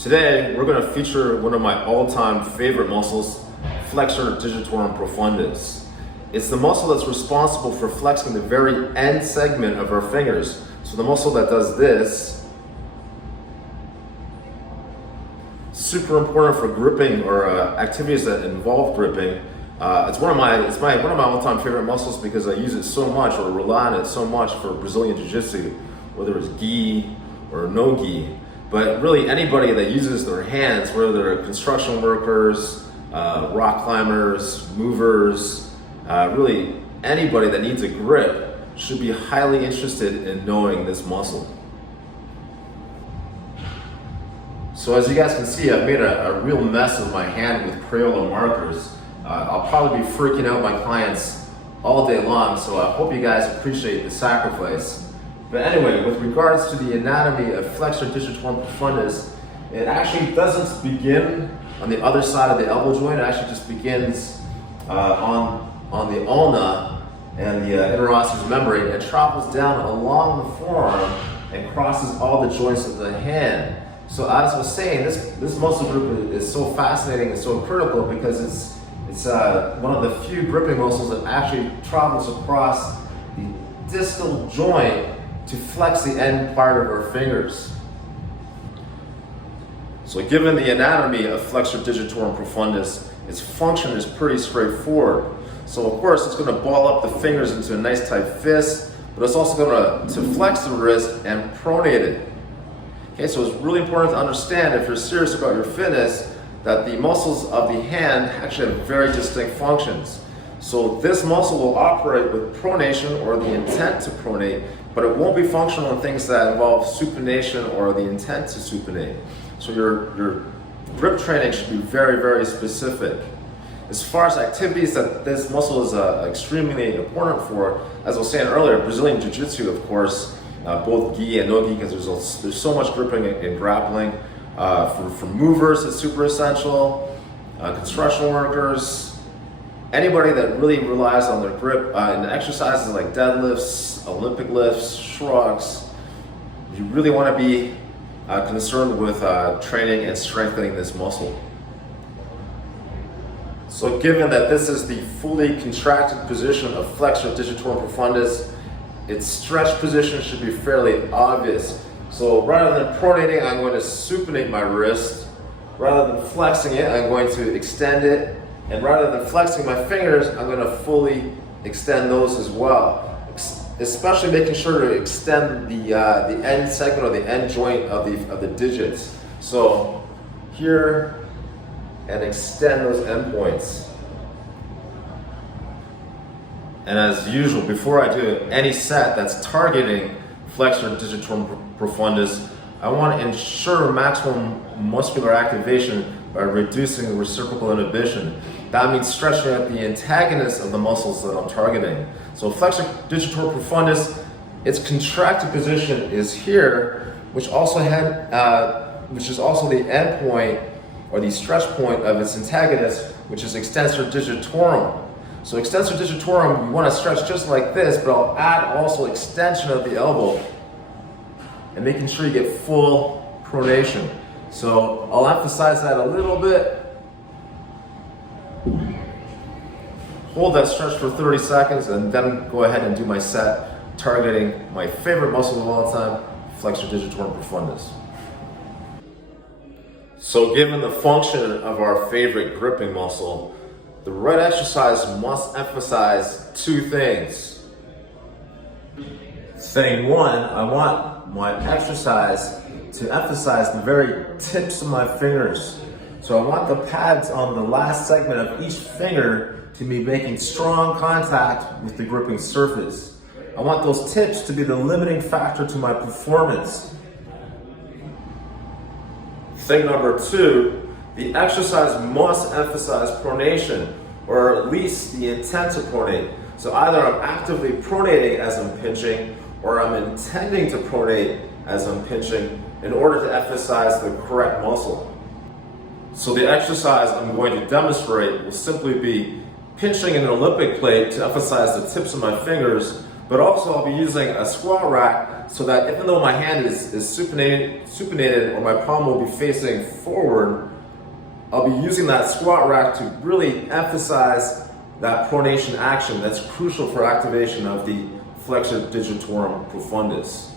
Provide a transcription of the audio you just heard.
Today, we're going to feature one of my all-time favorite muscles, Flexor Digitorum Profundus. It's the muscle that's responsible for flexing the very end segment of our fingers. So the muscle that does this, super important for gripping or activities that involve gripping. It's one of my all-time favorite muscles because I use it so much or rely on it so much for Brazilian jiu-jitsu, whether it's gi or no gi. But really anybody that uses their hands, whether they're construction workers, rock climbers, movers, really anybody that needs a grip should be highly interested in knowing this muscle. So as you guys can see, I've made a real mess of my hand with Crayola markers. I'll probably be freaking out my clients all day long, so I hope you guys appreciate the sacrifice. But anyway, with regards to the anatomy of Flexor Digitorum Profundus, it actually doesn't begin on the other side of the elbow joint. It actually just begins on the ulna and the interosseous membrane and travels down along the forearm and crosses all the joints of the hand. So as I was saying, this muscle group is so fascinating and so critical because it's one of the few gripping muscles that actually travels across the distal joint to flex the end part of our fingers. So given the anatomy of Flexor Digitorum Profundus, its function is pretty straightforward. So of course it's going to ball up the fingers into a nice tight fist, but it's also going to flex the wrist and pronate it. Okay, so it's really important to understand if you're serious about your fitness that the muscles of the hand actually have very distinct functions. So this muscle will operate with pronation or the intent to pronate, but it won't be functional in things that involve supination or the intent to supinate. So your grip training should be very, very specific. As far as activities that this muscle is extremely important for, as I was saying earlier, Brazilian jiu-jitsu, of course, both gi and no gi, because there's so much gripping and grappling. For movers, it's super essential. Construction workers, anybody that really relies on their grip in exercises like deadlifts, Olympic lifts, shrugs, you really want to be concerned with training and strengthening this muscle. So given that this is the fully contracted position of Flexor Digitorum Profundus, its stretch position should be fairly obvious. So rather than pronating, I'm going to supinate my wrist. Rather than flexing it, I'm going to extend it. And rather than flexing my fingers, I'm going to fully extend those as well. Especially making sure to extend the end segment or the end joint of the digits. So here, and extend those end points. And as usual, before I do any set that's targeting Flexor Digitorum Profundus, I want to ensure maximum muscular activation by reducing the reciprocal inhibition. That means stretching out the antagonists of the muscles that I'm targeting. So Flexor Digitorum Profundus, its contracted position is here, which is also the end point or the stretch point of its antagonist, which is extensor digitorum. So extensor digitorum, you want to stretch just like this, but I'll add also extension of the elbow and making sure you get full pronation. So I'll emphasize that a little bit. Hold that stretch for 30 seconds and then go ahead and do my set targeting my favorite muscle of all time, Flexor Digitorum Profundus. So given the function of our favorite gripping muscle, the right exercise must emphasize two things. Thing one, I want my exercise to emphasize the very tips of my fingers. So I want the pads on the last segment of each finger to be making strong contact with the gripping surface. I want those tips to be the limiting factor to my performance. Thing number two, the exercise must emphasize pronation, or at least the intent to pronate. So either I'm actively pronating as I'm pinching, or I'm intending to pronate as I'm pinching in order to emphasize the correct muscle. So the exercise I'm going to demonstrate will simply be pinching an Olympic plate to emphasize the tips of my fingers, But also I'll be using a squat rack so that even though my hand is supinated or my palm will be facing forward, I'll be using that squat rack to really emphasize that pronation action that's crucial for activation of the flexor digitorum profundus.